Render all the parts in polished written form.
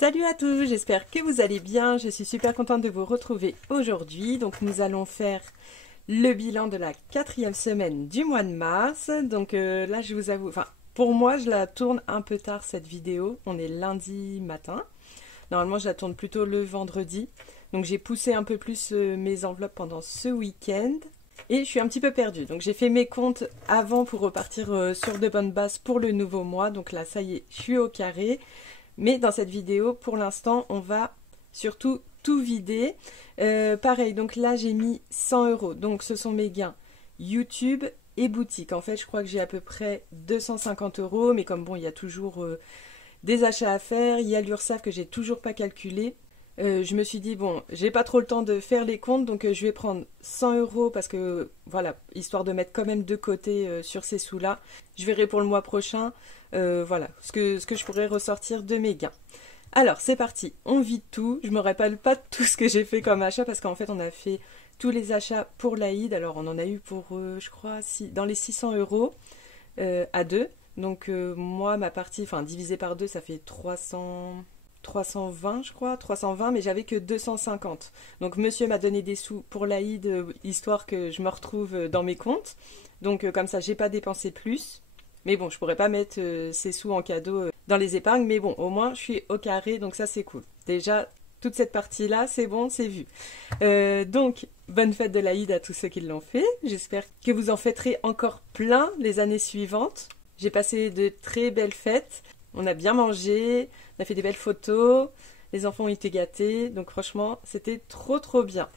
Salut à tous, j'espère que vous allez bien. Je suis super contente de vous retrouver aujourd'hui. Donc nous allons faire le bilan de la 4e semaine du mois de mars. Donc là je vous avoue, pour moi je la tourne un peu tard cette vidéo. On est lundi matin. Normalement je la tourne plutôt le vendredi. Donc j'ai poussé un peu plus mes enveloppes pendant ce week-end. Et je suis un petit peu perdue. Donc j'ai fait mes comptes avant pour repartir sur de bonnes bases pour le nouveau mois. Donc là ça y est, je suis au carré. Mais dans cette vidéo, pour l'instant, on va surtout tout vider. Pareil, donc là, j'ai mis 100 €. Donc, ce sont mes gains YouTube et boutique. En fait, je crois que j'ai à peu près 250 €. Mais comme bon, il y a toujours des achats à faire. Il y a l'URSSAF que j'ai toujours pas calculé. Je me suis dit, bon, j'ai pas trop le temps de faire les comptes. Donc, je vais prendre 100 € parce que, voilà, histoire de mettre quand même de côté sur ces sous-là. Je verrai pour le mois prochain. Voilà, ce que je pourrais ressortir de mes gains. Alors, c'est parti, on vide tout. Je me rappelle pas de tout ce que j'ai fait comme achat parce qu'en fait, on a fait tous les achats pour l'Aïd. Alors, on en a eu pour, je crois, dans les 600 € à deux. Donc, moi, ma partie, divisé par deux, ça fait 320, je crois, 320, mais j'avais que 250. Donc, monsieur m'a donné des sous pour l'Aïd, histoire que je me retrouve dans mes comptes. Donc, comme ça, j'ai pas dépensé plus. Mais bon, je pourrais pas mettre ces sous en cadeau dans les épargnes. Mais bon, au moins, je suis au carré, donc ça, c'est cool. Déjà, toute cette partie-là, c'est bon, c'est vu. Donc, bonne fête de l'Aïd à tous ceux qui l'ont fait. J'espère que vous en fêterez encore plein les années suivantes. J'ai passé de très belles fêtes. On a bien mangé, on a fait des belles photos. Les enfants ont été gâtés. Donc, franchement, c'était trop, trop bien.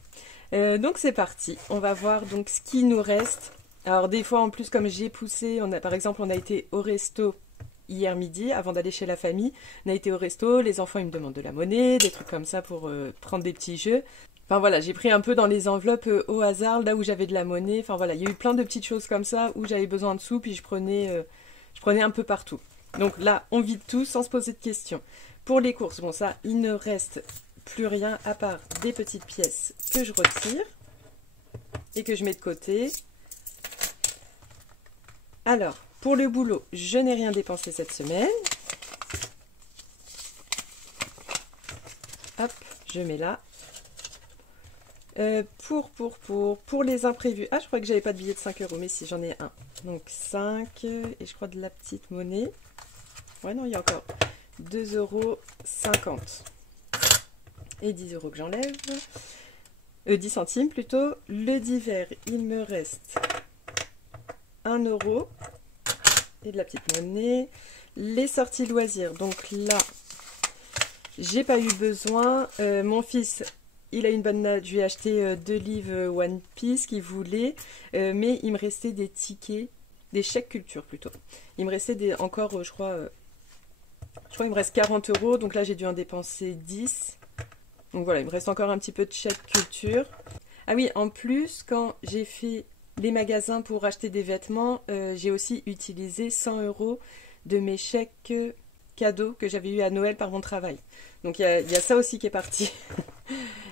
Donc, c'est parti. On va voir donc ce qui nous reste. Alors des fois en plus comme j'ai poussé, par exemple on a été au resto hier midi avant d'aller chez la famille, on a été au resto, les enfants ils me demandent de la monnaie, des trucs comme ça pour prendre des petits jeux. Enfin voilà, j'ai pris un peu dans les enveloppes au hasard là où j'avais de la monnaie, enfin voilà, il y a eu plein de petites choses comme ça où j'avais besoin de sous puis je prenais un peu partout. Donc là on vide tout sans se poser de questions. Pour les courses, bon ça il ne reste plus rien à part des petites pièces que je retire et que je mets de côté. Alors, pour le boulot, je n'ai rien dépensé cette semaine. Hop, je mets là. Pour les imprévus. Ah, je crois que j'avais pas de billet de 5 €, mais si, j'en ai un. Donc 5, et je crois de la petite monnaie. Ouais, non, il y a encore 2,50 € et 10 € que j'enlève. 10 centimes plutôt. Le divers, il me reste 1 € et de la petite monnaie. Les sorties loisirs, donc là j'ai pas eu besoin. Mon fils il a une bonne note, je lui ai acheté 2 livres One Piece qu'il voulait, mais il me restait des tickets, des chèques culture plutôt. Il me restait encore je crois il me reste 40 €, donc là j'ai dû en dépenser 10. Donc voilà, il me reste encore un petit peu de chèques culture. Ah oui, en plus quand j'ai fait les magasins pour acheter des vêtements, j'ai aussi utilisé 100 € de mes chèques cadeaux que j'avais eu à Noël par mon travail. Donc il y a ça aussi qui est parti.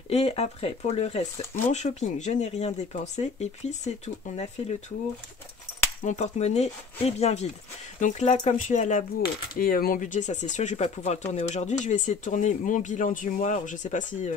Et après, pour le reste, mon shopping, je n'ai rien dépensé. Et puis c'est tout, on a fait le tour. Mon porte-monnaie est bien vide. Donc là, comme je suis à la bourre et mon budget, ça c'est sûr, je ne vais pas pouvoir le tourner aujourd'hui. Je vais essayer de tourner mon bilan du mois. Alors je ne sais pas si...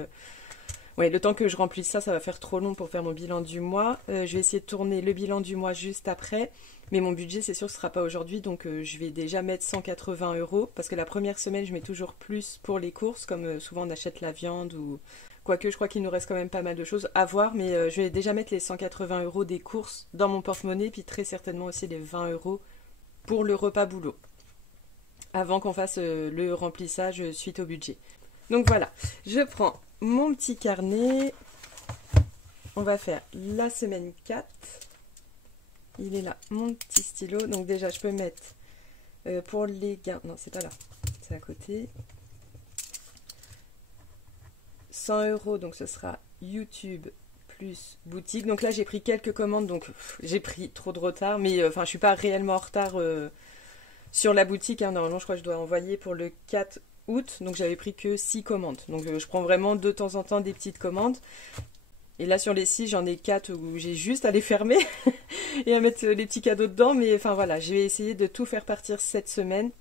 Ouais, le temps que je remplisse ça, ça va faire trop long pour faire mon bilan du mois. Je vais essayer de tourner le bilan du mois juste après. Mais mon budget, c'est sûr que ce ne sera pas aujourd'hui. Donc, je vais déjà mettre 180 € parce que la première semaine, je mets toujours plus pour les courses. Comme souvent, on achète la viande ou... Quoique, je crois qu'il nous reste quand même pas mal de choses à voir. Mais je vais déjà mettre les 180 € des courses dans mon porte-monnaie. Puis très certainement aussi les 20 € pour le repas boulot. Avant qu'on fasse le remplissage suite au budget. Donc voilà, je prends mon petit carnet. On va faire la semaine 4. Il est là, mon petit stylo. Donc déjà, je peux mettre pour les gains. Non, c'est pas là. C'est à côté. 100 €, donc ce sera YouTube plus boutique. Donc là, j'ai pris quelques commandes. Donc j'ai pris trop de retard. Mais je suis pas réellement en retard sur la boutique. Normalement, je crois que je dois envoyer pour le 4 août. Donc j'avais pris que 6 commandes. Donc je prends vraiment de temps en temps des petites commandes. Et là sur les 6, j'en ai 4 où j'ai juste à les fermer et à mettre les petits cadeaux dedans. Mais voilà, je vais essayer de tout faire partir cette semaine.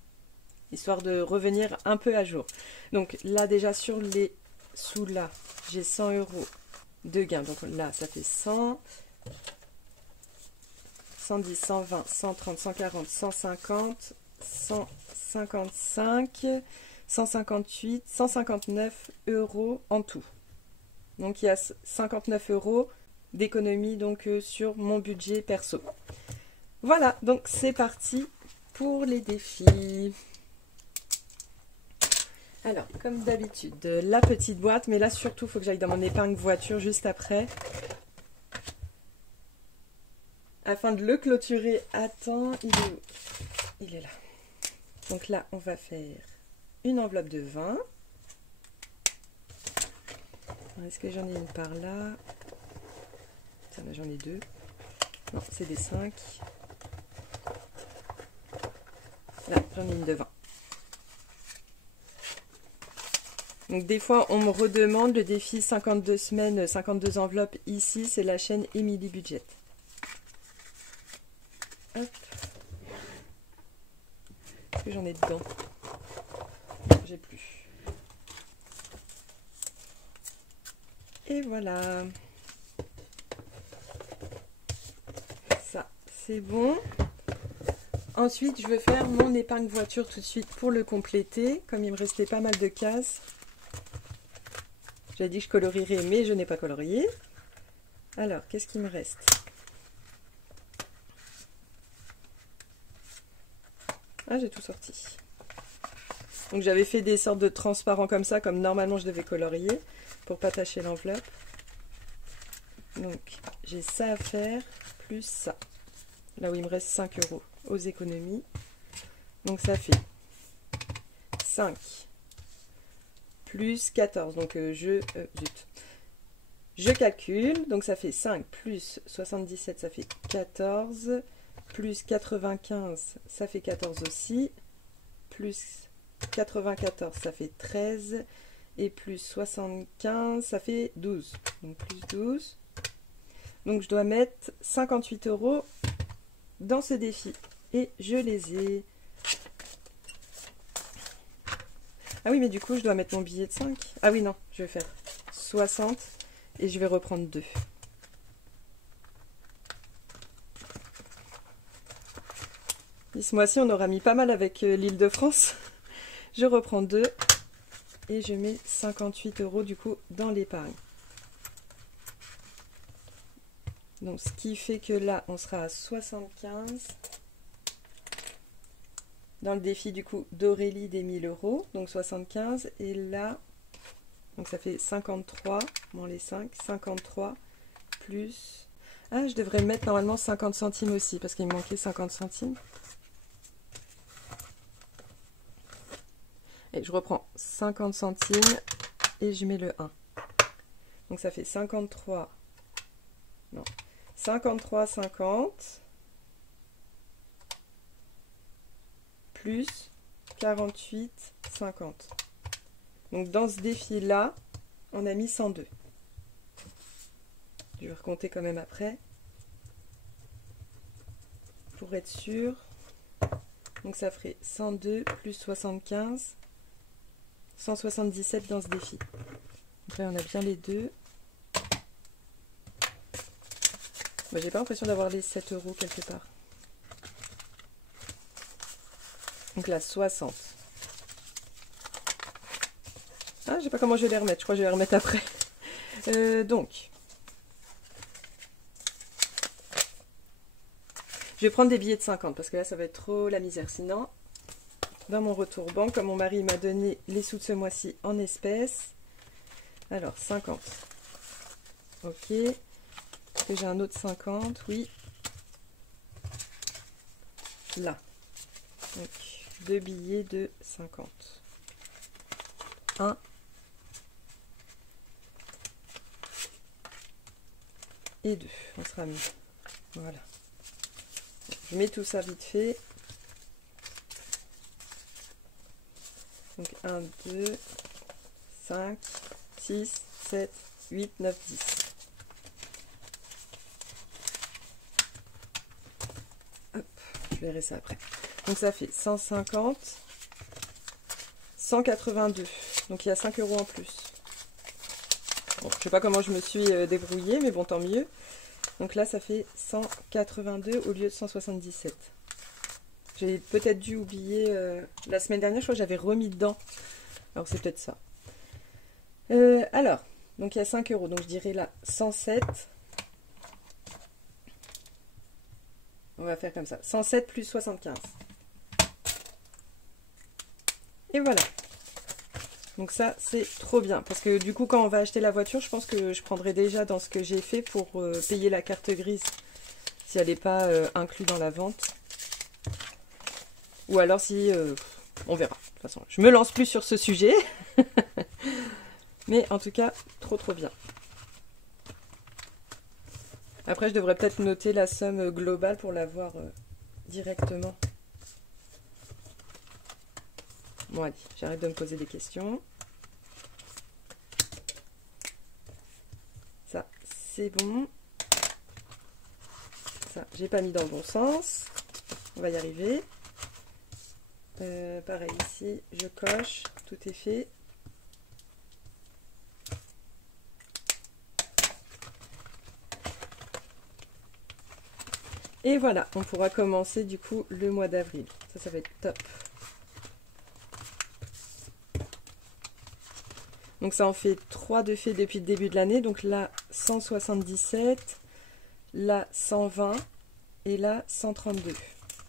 histoire de revenir un peu à jour. Donc là déjà sur les sous là, j'ai 100 € de gain. Donc là ça fait 100, 110, 120, 130, 140, 150, 155, 158, 159 € en tout. Donc il y a 59 € d'économie donc sur mon budget perso. Voilà, donc c'est parti pour les défis. Alors, comme d'habitude, la petite boîte, mais là surtout, il faut que j'aille dans mon épingle voiture juste après. Afin de le clôturer à temps, il est où? Il est là. Donc là, on va faire une enveloppe de 20. Est-ce que j'en ai une par là? Tiens, là j'en ai deux. Non, c'est des 5. Là, j'en ai une de 20. Donc des fois, on me redemande le défi 52 semaines, 52 enveloppes. Ici, c'est la chaîne Emily Budget. Hop. Est-ce que j'en ai dedans? J'ai plus. Et voilà. Ça, c'est bon. Ensuite, je vais faire mon épingle voiture tout de suite pour le compléter. Comme il me restait pas mal de cases. J'avais dit que je colorierais, mais je n'ai pas colorié. Alors, qu'est-ce qu'il me reste? Ah, j'ai tout sorti. Donc, j'avais fait des sortes de transparents comme ça, comme normalement je devais colorier, pour pas tacher l'enveloppe. Donc, j'ai ça à faire, plus ça. Là où il me reste 5 € aux économies. Donc, ça fait 5 plus 14. Donc, je calcule. Donc, ça fait 5 plus 77, ça fait 14. Plus 95, ça fait 14 aussi. Plus 94, ça fait 13. Et plus 75, ça fait 12. Donc, plus 12. Donc, je dois mettre 58 € dans ce défi. Et je les ai. Ah oui, mais du coup, je dois mettre mon billet de 5. Ah oui, non, je vais faire 60 et je vais reprendre 2. Et ce mois-ci, on aura mis pas mal avec l'Île-de-France. Je reprends 2 et je mets 58 € du coup dans l'épargne. Donc, ce qui fait que là, on sera à 75. Dans le défi du coup d'Aurélie des 1000 €, donc 75, et là, donc ça fait 53, bon les 5, 53, plus, ah je devrais mettre normalement 50 centimes aussi, parce qu'il me manquait 50 centimes, et je reprends 50 centimes, et je mets le 1, donc ça fait 53, non, 53, 50, plus 48, 50. Donc dans ce défi-là, on a mis 102. Je vais recompter quand même après. Pour être sûr. Donc ça ferait 102 plus 75, 177 dans ce défi. Donc là, on a bien les deux. Bah, j'ai pas l'impression d'avoir les 7 € quelque part. Donc là, 60. Ah, je sais pas comment je vais les remettre. Je crois que je vais les remettre après. Donc, je vais prendre des billets de 50 parce que là, ça va être trop la misère. Sinon, dans mon retour banque, comme mon mari m'a donné les sous de ce mois-ci en espèces. Alors, 50. Ok. Est-ce que j'ai un autre 50? Oui. Là. Donc, 2 billets de 50. 1 et 2. On sera mieux. Voilà. Je mets tout ça vite fait. Donc 1, 2, 5, 6, 7, 8, 9, 10. Hop, je verrai ça après. Donc ça fait 150 182. Donc il y a 5 € en plus. Bon, je sais pas comment je me suis débrouillée, mais bon, tant mieux. Donc là, ça fait 182 au lieu de 177. J'ai peut-être dû oublier... la semaine dernière, je crois que j'avais remis dedans. Alors c'est peut-être ça. Alors, donc il y a 5 €. Donc je dirais là 107. On va faire comme ça. 107 plus 75. Et voilà. Donc ça, c'est trop bien. Parce que du coup, quand on va acheter la voiture, je pense que je prendrai déjà dans ce que j'ai fait pour payer la carte grise. Si elle n'est pas inclue dans la vente. Ou alors si... on verra. De toute façon, je me lance plus sur ce sujet. Mais en tout cas, trop trop bien. Après, je devrais peut-être noter la somme globale pour la voir directement. Bon, allez, j'arrête de me poser des questions. Ça, c'est bon. Ça, j'ai pas mis dans le bon sens. On va y arriver. Pareil ici, je coche. Tout est fait. Et voilà, on pourra commencer du coup le mois d'avril. Ça va être top. Donc ça en fait 3 de fait depuis le début de l'année. Donc là, 177, là, 120 et là, 132.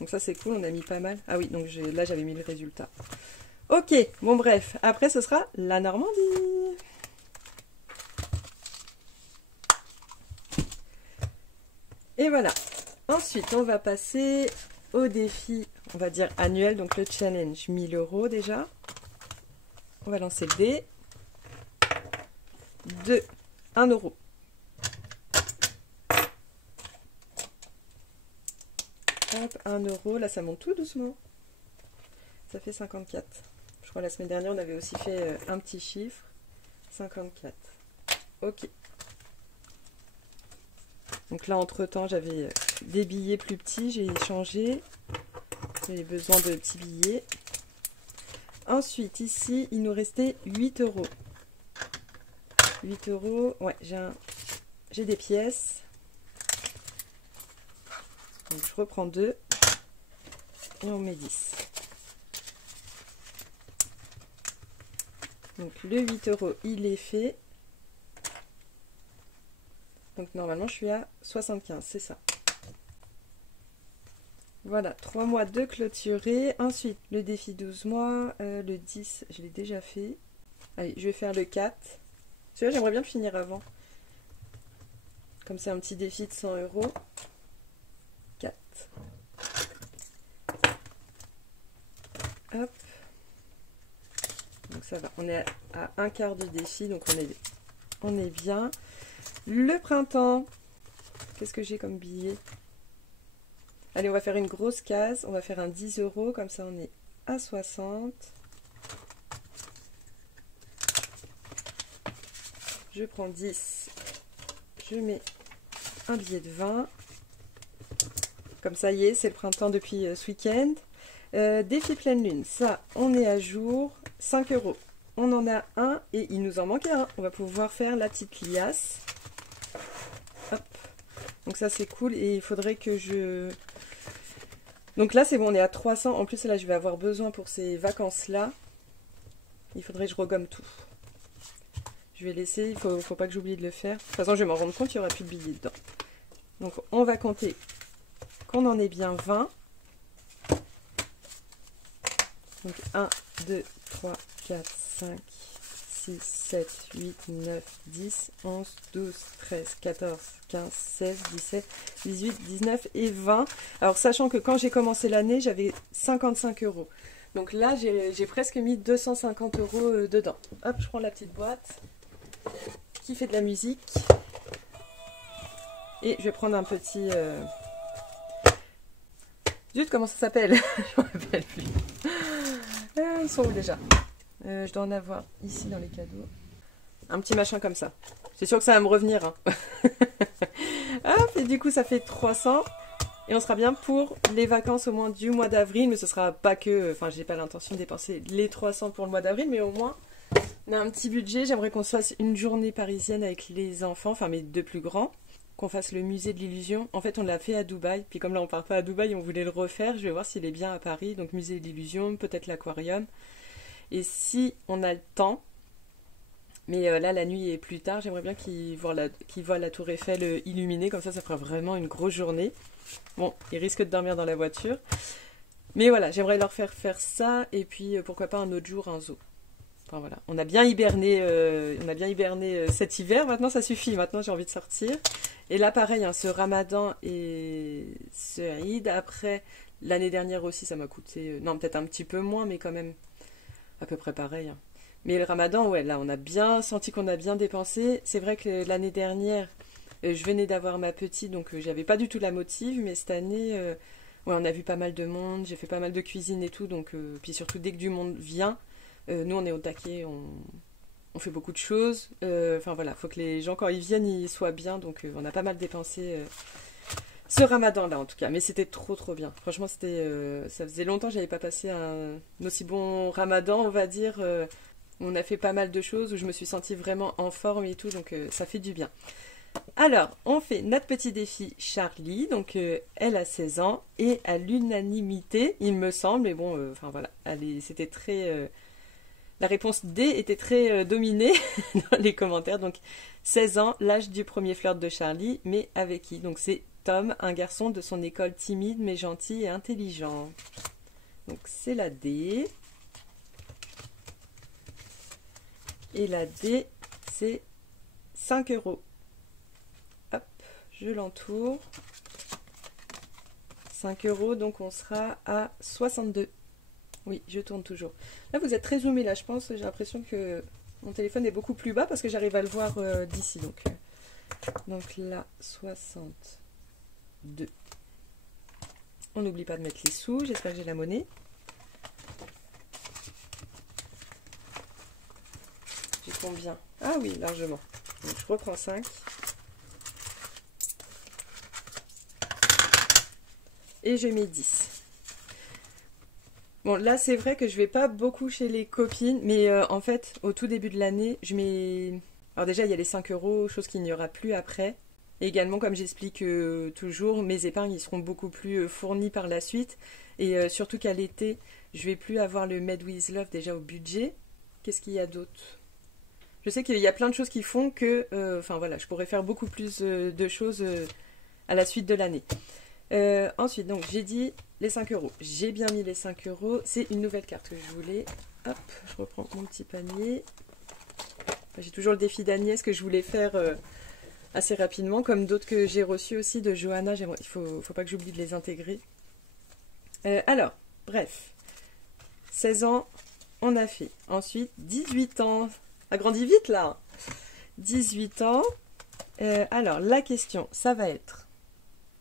Donc ça, c'est cool, on a mis pas mal. Ah oui, donc là, j'avais mis le résultat. Ok, bon bref, après, ce sera la Normandie. Et voilà. Ensuite, on va passer au défi, on va dire annuel, donc le challenge 1000 € déjà. On va lancer le dé. 2, 1 €. Hop, 1 €, là ça monte tout doucement. Ça fait 54. Je crois la semaine dernière on avait aussi fait un petit chiffre. 54. Ok. Donc là entre temps j'avais des billets plus petits, j'ai changé. J'avais besoin de petits billets. Ensuite ici il nous restait 8 €. 8 €, ouais, j'ai des pièces. Donc je reprends 2 et on met 10. Donc le 8 € il est fait. Donc normalement je suis à 75, c'est ça. Voilà, 3 mois de clôturer. Ensuite le défi 12 mois, le 10 je l'ai déjà fait. Allez, je vais faire le 4. Celui-là j'aimerais bien le finir avant. Comme c'est un petit défi de 100 €. 4. Hop. Donc ça va. On est à un quart du défi, donc on est bien. Le printemps. Qu'est-ce que j'ai comme billet? Allez, on va faire une grosse case. On va faire un 10 €. Comme ça, on est à 60. Je prends 10. Je mets un billet de 20. Comme ça y est, c'est le printemps depuis ce week-end. Défi pleine lune, ça, on est à jour. 5 €. On en a un et il nous en manque un. On va pouvoir faire la petite liasse. Hop. Donc ça, c'est cool. Et il faudrait que je... Donc là, c'est bon, on est à 300. En plus, là, je vais avoir besoin pour ces vacances-là. Il faudrait que je regomme tout. Je vais laisser, il faut pas que j'oublie de le faire. De toute façon, je vais m'en rendre compte, il n'y aura plus de billets dedans. Donc, on va compter qu'on en ait bien 20. Donc 1, 2, 3, 4, 5, 6, 7, 8, 9, 10, 11, 12, 13, 14, 15, 16, 17, 18, 19 et 20. Alors sachant que quand j'ai commencé l'année, j'avais 55 €. Donc là, j'ai presque mis 250 € dedans. Hop, je prends la petite boîte qui fait de la musique. Et je vais prendre un petit... Zut, comment ça s'appelle? Je ne me rappelle plus. Ils sont où déjà? Je dois en avoir ici dans les cadeaux. Un petit machin comme ça. C'est sûr que ça va me revenir. Hein. Hop, et du coup, ça fait 300. Et on sera bien pour les vacances au moins du mois d'avril, mais ce sera pas que... Enfin, j'ai pas l'intention de dépenser les 300 pour le mois d'avril, mais au moins, on a un petit budget. J'aimerais qu'on se fasse une journée parisienne avec les enfants, enfin mes deux plus grands, qu'on fasse le musée de l'illusion. En fait, on l'a fait à Dubaï, puis comme là on part pas à Dubaï, on voulait le refaire. Je vais voir s'il est bien à Paris, donc musée de l'illusion, peut-être l'aquarium. Et si on a le temps... Mais là, la nuit est plus tard. J'aimerais bien qu'ils voient la tour Eiffel illuminée. Comme ça fera vraiment une grosse journée. Bon, ils risquent de dormir dans la voiture. Mais voilà, j'aimerais leur faire ça. Et puis, pourquoi pas un autre jour, un zoo. Enfin voilà, on a bien hiberné, cet hiver. Maintenant, ça suffit. Maintenant, j'ai envie de sortir. Et là, pareil, hein, ce Ramadan et ce Eid. Après, l'année dernière aussi, ça m'a coûté... non, peut-être un petit peu moins, mais quand même à peu près pareil, hein. Mais le Ramadan, ouais, là, on a bien senti qu'on a bien dépensé. C'est vrai que l'année dernière, je venais d'avoir ma petite, donc j'avais pas du tout la motive. Mais cette année, ouais, on a vu pas mal de monde. J'ai fait pas mal de cuisine et tout. Donc, puis surtout, dès que du monde vient, nous, on est au taquet, on fait beaucoup de choses. Enfin, voilà, faut que les gens, quand ils viennent, ils soient bien. Donc, on a pas mal dépensé ce Ramadan-là, en tout cas. Mais c'était trop, trop bien. Franchement, ça faisait longtemps que j'avais pas passé un aussi bon Ramadan, on va dire. On a fait pas mal de choses où je me suis sentie vraiment en forme et tout, donc ça fait du bien. Alors, on fait notre petit défi Charlie, donc elle a 16 ans, et à l'unanimité, il me semble, mais bon, enfin voilà, c'était très... la réponse D était très dominée dans les commentaires, donc 16 ans, l'âge du premier flirt de Charlie, mais avec qui? Donc c'est Tom, un garçon de son école timide mais gentil et intelligent. Donc c'est la D. Et la D, c'est 5 €. Hop, je l'entoure. 5 €, donc on sera à 62. Oui, je tourne toujours. Là, vous êtes très zoomé, là, je pense. J'ai l'impression que mon téléphone est beaucoup plus bas parce que j'arrive à le voir d'ici. Donc là, 62. On n'oublie pas de mettre les sous. J'espère que j'ai la monnaie. J'ai combien? Ah oui, largement. Donc je reprends 5. Et je mets 10. Bon, là, c'est vrai que je vais pas beaucoup chez les copines, mais en fait, au tout début de l'année, je mets... Alors déjà, il y a les 5 €, chose qu'il n'y aura plus après. Et également, comme j'explique toujours, mes épargnes, ils seront beaucoup plus fournis par la suite. Et surtout qu'à l'été, je vais plus avoir le Made with Love déjà au budget. Qu'est-ce qu'il y a d'autre? Je sais qu'il y a plein de choses qui font que... Enfin voilà, je pourrais faire beaucoup plus de choses à la suite de l'année. Ensuite, donc j'ai dit les 5 €. J'ai bien mis les 5 €. C'est une nouvelle carte que je voulais. Hop, je reprends mon petit panier. J'ai toujours le défi d'Agnès que je voulais faire assez rapidement, comme d'autres que j'ai reçus aussi de Johanna. Il faut pas que j'oublie de les intégrer. Alors, bref. 16 ans, on a fait. Ensuite, 18 ans. Ça grandit vite là. 18 ans. Alors, la question, ça va être...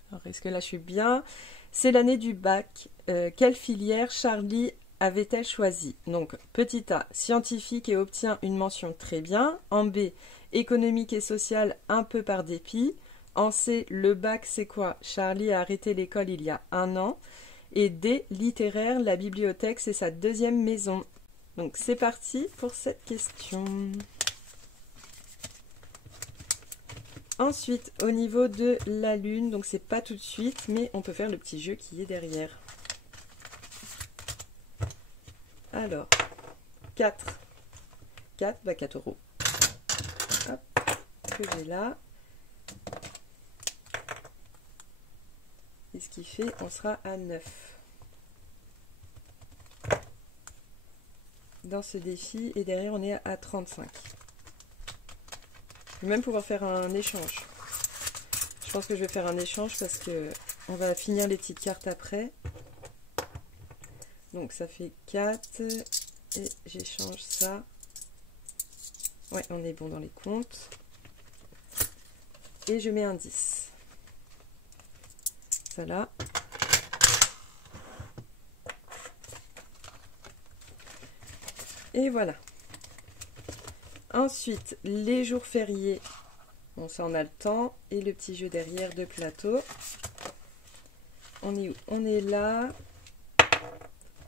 Alors, est-ce que là je suis bien? C'est l'année du bac. Quelle filière Charlie avait-elle choisi? Donc, petit A, scientifique et obtient une mention très bien. En B, économique et sociale un peu par dépit. En C, le bac c'est quoi? Charlie a arrêté l'école il y a 1 an. Et D, littéraire, la bibliothèque c'est sa deuxième maison. Donc c'est parti pour cette question. Ensuite, au niveau de la lune, donc c'est pas tout de suite, mais on peut faire le petit jeu qui est derrière. Alors, 4. 4, bah 4 €. Hop, que j'ai là. Et ce qui fait, on sera à 9. Dans ce défi, et derrière on est à 35. Je vais même pouvoir faire un échange. Je pense que je vais faire un échange parce que on va finir les petites cartes après. Donc ça fait 4 et j'échange ça. Ouais, on est bon dans les comptes. Et je mets un 10. Ça là. Et voilà. Ensuite, les jours fériés. Bon, ça on a le temps. Et le petit jeu derrière de plateau. on est où? On est là.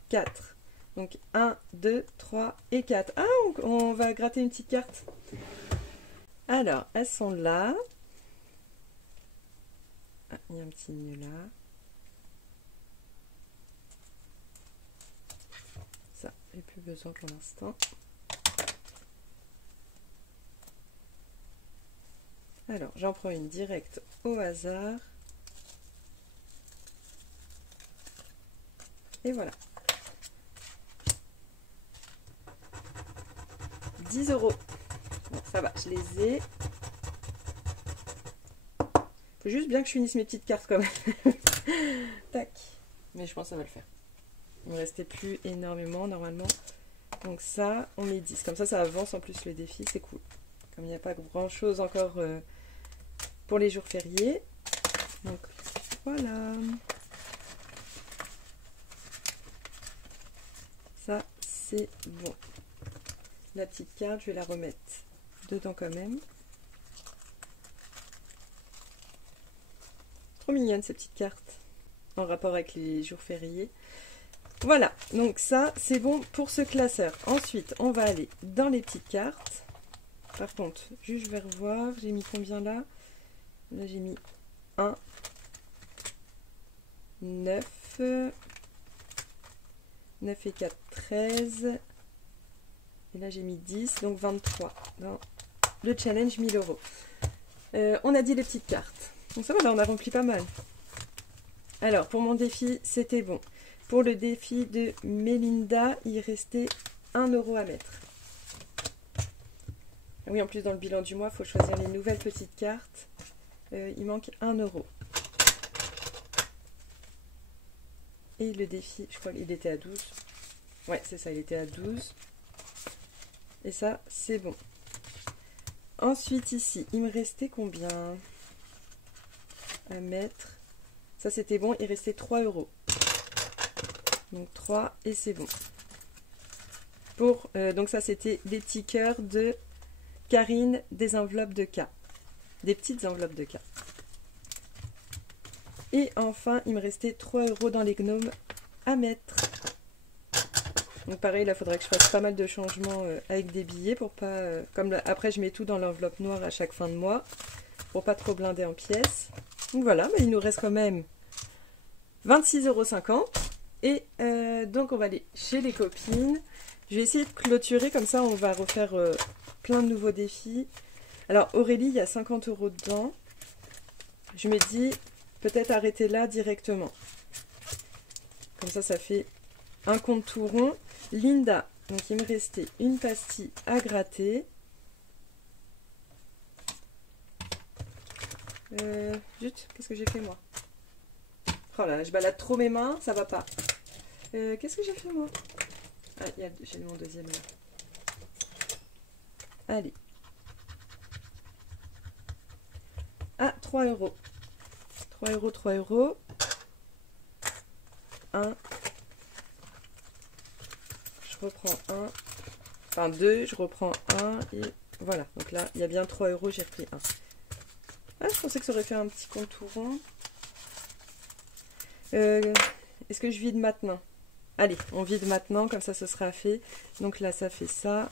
4. Donc 1, 2, 3 et 4. Ah, on va gratter une petite carte. Alors, elles sont là. Ah, il y a un petit nœud là. Ça, j'ai plus besoin pour l'instant. Alors, j'en prends une directe au hasard. Et voilà. 10 €. Bon, ça va, je les ai. Faut juste bien que je finisse mes petites cartes quand même. Tac. Mais je pense que ça va le faire. Il ne me restait plus énormément normalement. Donc ça, on met 10. Comme ça avance en plus le défi, c'est cool. Comme il n'y a pas grand chose encore pour les jours fériés. Donc voilà. Ça, c'est bon. La petite carte, je vais la remettre dedans quand même. Trop mignonne ces petites cartes en rapport avec les jours fériés. Voilà, donc ça c'est bon pour ce classeur. Ensuite, on va aller dans les petites cartes. Par contre, juste je vais revoir, j'ai mis combien là? Là j'ai mis 1, 9, 9 et 4, 13. Et là j'ai mis 10, donc 23 dans le challenge 1000 €. On a dit les petites cartes. Donc ça va, là on a rempli pas mal. Alors pour mon défi, c'était bon. Pour le défi de Mélinda, il restait 1 € à mettre. Oui, en plus dans le bilan du mois, il faut choisir les nouvelles petites cartes. Il manque 1 €. Et le défi, je crois qu'il était à 12. Ouais, c'est ça, il était à 12. Et ça, c'est bon. Ensuite, ici, il me restait combien à mettre? Ça, c'était bon, il restait 3 €. Donc 3 et c'est bon. Pour, donc ça, c'était des petits cœurs de Karine, des enveloppes de K. Des petites enveloppes de K. Et enfin, il me restait 3 € dans les gnomes à mettre. Donc pareil, là, il faudrait que je fasse pas mal de changements avec des billets pour pas... comme là, après, je mets tout dans l'enveloppe noire à chaque fin de mois pour pas trop blinder en pièces. Donc voilà, mais il nous reste quand même 26,50 €. Et donc, on va aller chez les copines. Je vais essayer de clôturer, comme ça, on va refaire plein de nouveaux défis. Alors, Aurélie, il y a 50 € dedans. Je me dis, peut-être arrêter là directement. Comme ça, ça fait un compte tout rond. Linda, donc il me restait une pastille à gratter. Zut, qu'est-ce que j'ai fait moi? Oh là, je balade trop mes mains, ça va pas. Qu'est-ce que j'ai fait moi? Ah, j'ai mon deuxième là. Allez. Ah, 3 €. 3 €, 3 €. 1. Je reprends 1. Enfin 2, je reprends 1 et voilà. Donc là, il y a bien 3 €, j'ai repris 1. Ah, je pensais que ça aurait fait un petit compte tout rond. Est-ce que je vide maintenant? Allez, on vide maintenant, comme ça ce sera fait. Donc là, ça fait ça.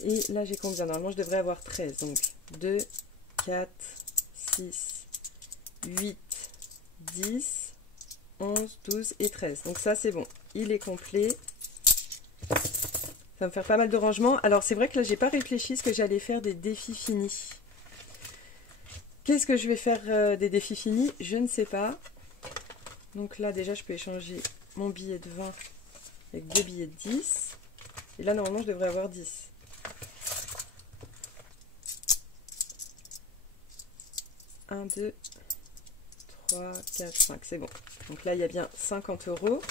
Et là, j'ai combien? Normalement, je devrais avoir 13. Donc 2, 4, 6, 8, 10, 11, 12 et 13. Donc ça, c'est bon. Il est complet. Ça va me faire pas mal de rangements. Alors, c'est vrai que là, j'ai pas réfléchi ce que j'allais faire des défis finis. Qu'est-ce que je vais faire des défis finis? Je ne sais pas. Donc là, déjà, je peux échanger mon billet de 20 avec 2 billets de 10. Et là, normalement, je devrais avoir 10. Un, 2, 3, 4, 5, c'est bon. Donc là, il y a bien 50 €.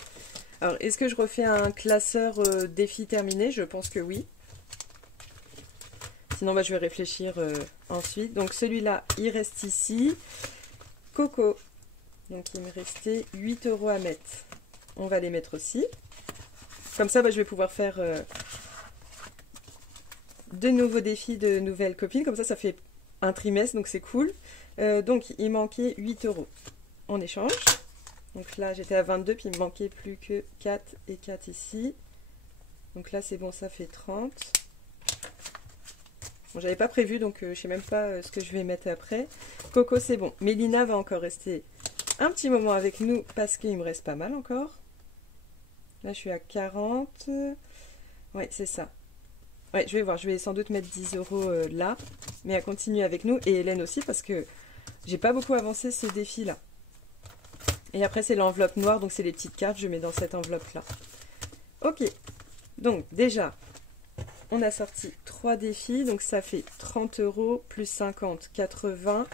Alors, est-ce que je refais un classeur défi terminé? Je pense que oui. Sinon, bah, je vais réfléchir ensuite. Donc, celui-là, il reste ici. Coco. Donc, il me restait 8 € à mettre. On va les mettre aussi. Comme ça, bah, je vais pouvoir faire de nouveaux défis de nouvelles copines. Comme ça fait un trimestre, donc c'est cool. Donc, il manquait 8 € en échange. Donc là, j'étais à 22, puis il me manquait plus que 4 et 4 ici. Donc là, c'est bon, ça fait 30. Bon, j'avais pas prévu, donc je sais même pas ce que je vais mettre après. Coco, c'est bon. Mélina va encore rester un petit moment avec nous, parce qu'il me reste pas mal encore. Là, je suis à 40. Ouais, c'est ça. Ouais, je vais voir. Je vais sans doute mettre 10 € là. Mais elle continue avec nous. Et Hélène aussi, parce que j'ai pas beaucoup avancé ce défi-là. Et après, c'est l'enveloppe noire. Donc, c'est les petites cartes. Je mets dans cette enveloppe-là. Ok. Donc, déjà, on a sorti 3 défis. Donc, ça fait 30 € plus 50, 80.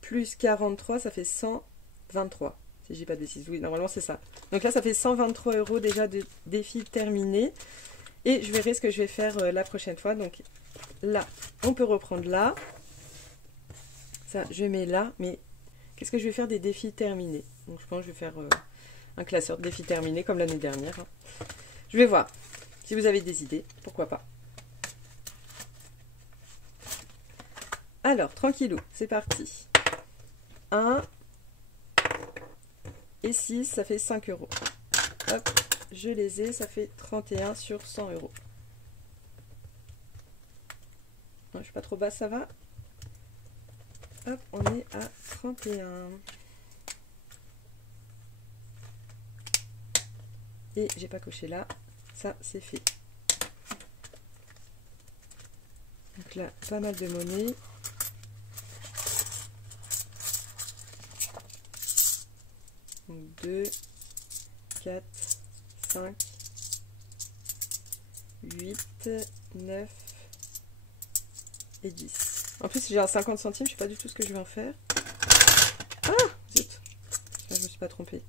Plus 43, ça fait 123. Si je dis pas de bêtises, oui, normalement c'est ça. Donc là, ça fait 123 € déjà de défi terminé. Et je verrai ce que je vais faire la prochaine fois. Donc là, on peut reprendre là. Ça, je mets là. Mais qu'est-ce que je vais faire des défis terminés? Donc je pense que je vais faire un classeur de défis terminés comme l'année dernière. Hein. Je vais voir. Si vous avez des idées, pourquoi pas. Alors, tranquillou, c'est parti. 1 et 6, ça fait 5 €. Hop, je les ai, ça fait 31 sur 100 €. Non, je suis pas trop basse, ça va. Hop, on est à 31. Et j'ai pas coché là, ça c'est fait. Donc là, pas mal de monnaie. Donc 2, 4, 5, 8, 9 et 10. En plus, j'ai un 50 centimes, je sais pas du tout ce que je vais en faire. Ah, zut. Je me suis pas trompée.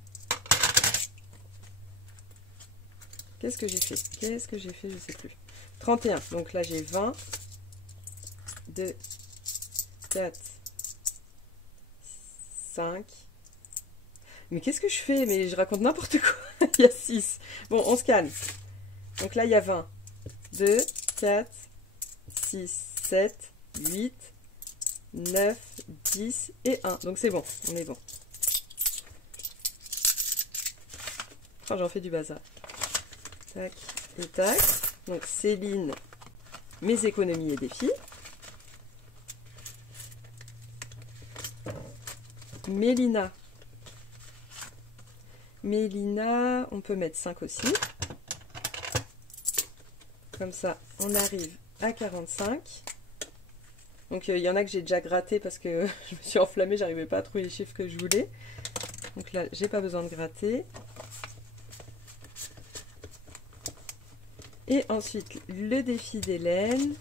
Qu'est-ce que j'ai fait? Qu'est-ce que j'ai fait? Je sais plus. 31. Donc là, j'ai 20, 2, 4, 5. Mais qu'est-ce que je fais? Mais je raconte n'importe quoi. Il y a 6. Bon, on se calme. Donc là, il y a 20. 2, 4, 6, 7, 8, 9, 10 et 1. Donc c'est bon, on est bon. Enfin, j'en fais du bazar. Tac et tac. Donc Céline, mes économies et défis. Mélina. Mélina, on peut mettre 5 aussi. Comme ça, on arrive à 45. Donc il y en a que j'ai déjà gratté parce que je me suis enflammée, j'arrivais pas à trouver les chiffres que je voulais. Donc là, j'ai pas besoin de gratter. Et ensuite, le défi d'Hélène.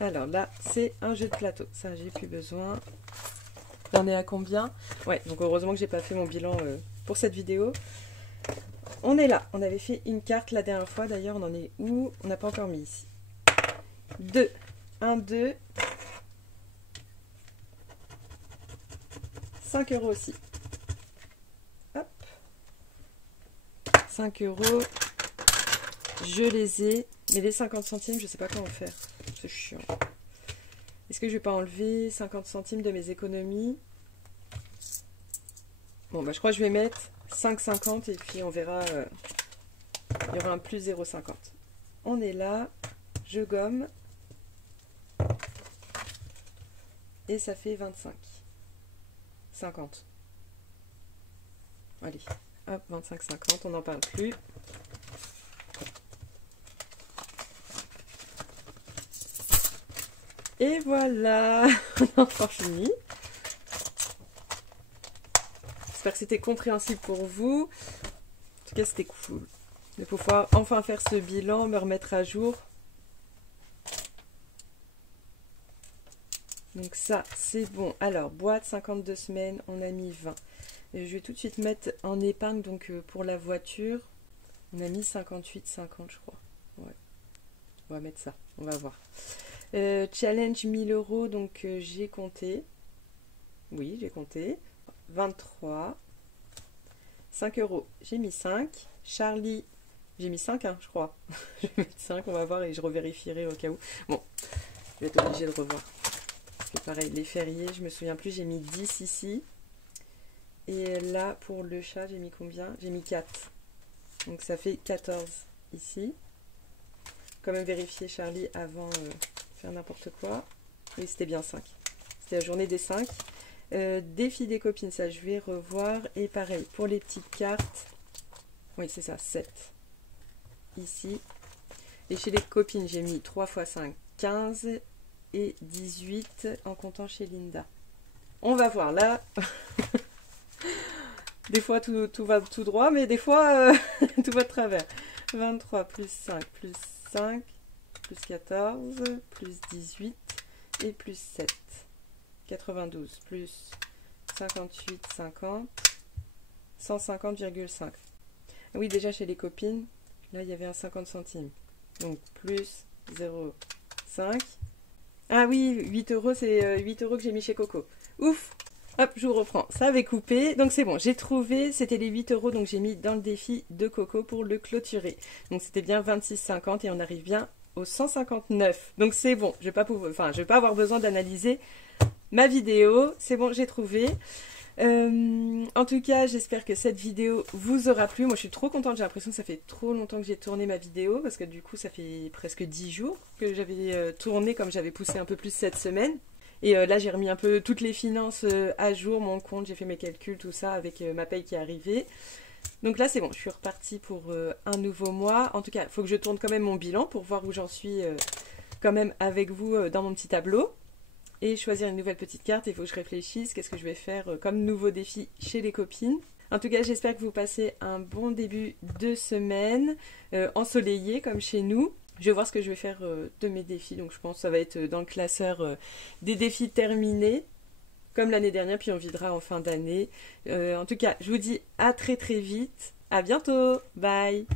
Alors là, c'est un jeu de plateau. Ça, j'ai plus besoin. On est à combien? Ouais, donc heureusement que j'ai pas fait mon bilan pour cette vidéo. On est là. On avait fait une carte la dernière fois. D'ailleurs, on en est où? On n'a pas encore mis ici. 2. 1, 2. 5 € aussi. Hop. 5 €. Je les ai. Mais les 50 centimes, je sais pas comment faire. C'est chiant. Est-ce que je vais pas enlever 50 centimes de mes économies? Bon, bah je crois que je vais mettre 5,50 et puis on verra. Il y aura un plus 0,50. On est là. Je gomme. Et ça fait 25. 50. Allez. Hop, 25, 50. On n'en parle plus. Et voilà, on a enfin fini. J'espère que c'était compréhensible pour vous. En tout cas, c'était cool de pouvoir enfin faire ce bilan, me remettre à jour. Donc ça, c'est bon. Alors, boîte, 52 semaines, on a mis 20. Et je vais tout de suite mettre en épargne, donc pour la voiture, on a mis 58, 50, je crois. Ouais. On va mettre ça, on va voir. Challenge 1000 €, donc j'ai compté. Oui, j'ai compté. 23. 5 €, j'ai mis 5. Charlie, j'ai mis 5, hein, je crois. J'ai mis 5, on va voir et je revérifierai au cas où. Bon, Je vais être obligée de revoir. Parce que pareil, les fériés, je me souviens plus, j'ai mis 10 ici. Et là, pour le chat, j'ai mis combien? J'ai mis 4. Donc ça fait 14 ici. Quand même vérifier Charlie avant de faire n'importe quoi. Oui, c'était bien 5. C'était la journée des 5. Défi des copines, ça je vais revoir. Et pareil, pour les petites cartes. Oui, c'est ça, 7. Ici. Et chez les copines, j'ai mis 3 x 5, 15. Et 18 en comptant chez Linda. On va voir là. Des fois tout va tout droit, mais des fois tout va de travers. 23 plus 5 plus 5 plus 14 plus 18 et plus 7. 92 plus 58, 50, 150,5. Oui, déjà chez les copines, là il y avait un 50 centimes. Donc plus 0,5. Ah oui, 8 euros, c'est 8 euros que j'ai mis chez Coco. Ouf! Hop, je vous reprends. Ça avait coupé. Donc c'est bon, j'ai trouvé. C'était les 8 euros, donc j'ai mis dans le défi de Coco pour le clôturer. Donc c'était bien 26,50 et on arrive bien au 159. Donc c'est bon. Je vais pas avoir besoin d'analyser ma vidéo. C'est bon, j'ai trouvé. En tout cas, j'espère que cette vidéo vous aura plu. Moi, je suis trop contente. J'ai l'impression que ça fait trop longtemps que j'ai tourné ma vidéo parce que du coup, ça fait presque 10 jours que j'avais tourné comme j'avais poussé un peu plus cette semaine. Et là, j'ai remis un peu toutes les finances à jour, mon compte, j'ai fait mes calculs, tout ça, avec ma paye qui est arrivée. Donc là, c'est bon, je suis repartie pour un nouveau mois. En tout cas, il faut que je tourne quand même mon bilan pour voir où j'en suis quand même avec vous dans mon petit tableau. Et choisir une nouvelle petite carte, il faut que je réfléchisse, qu'est-ce que je vais faire comme nouveau défi chez les copines. En tout cas, j'espère que vous passez un bon début de semaine, ensoleillé comme chez nous. Je vais voir ce que je vais faire de mes défis, donc je pense que ça va être dans le classeur des défis terminés, comme l'année dernière, puis on videra en fin d'année. En tout cas, je vous dis à très très vite, à bientôt, bye!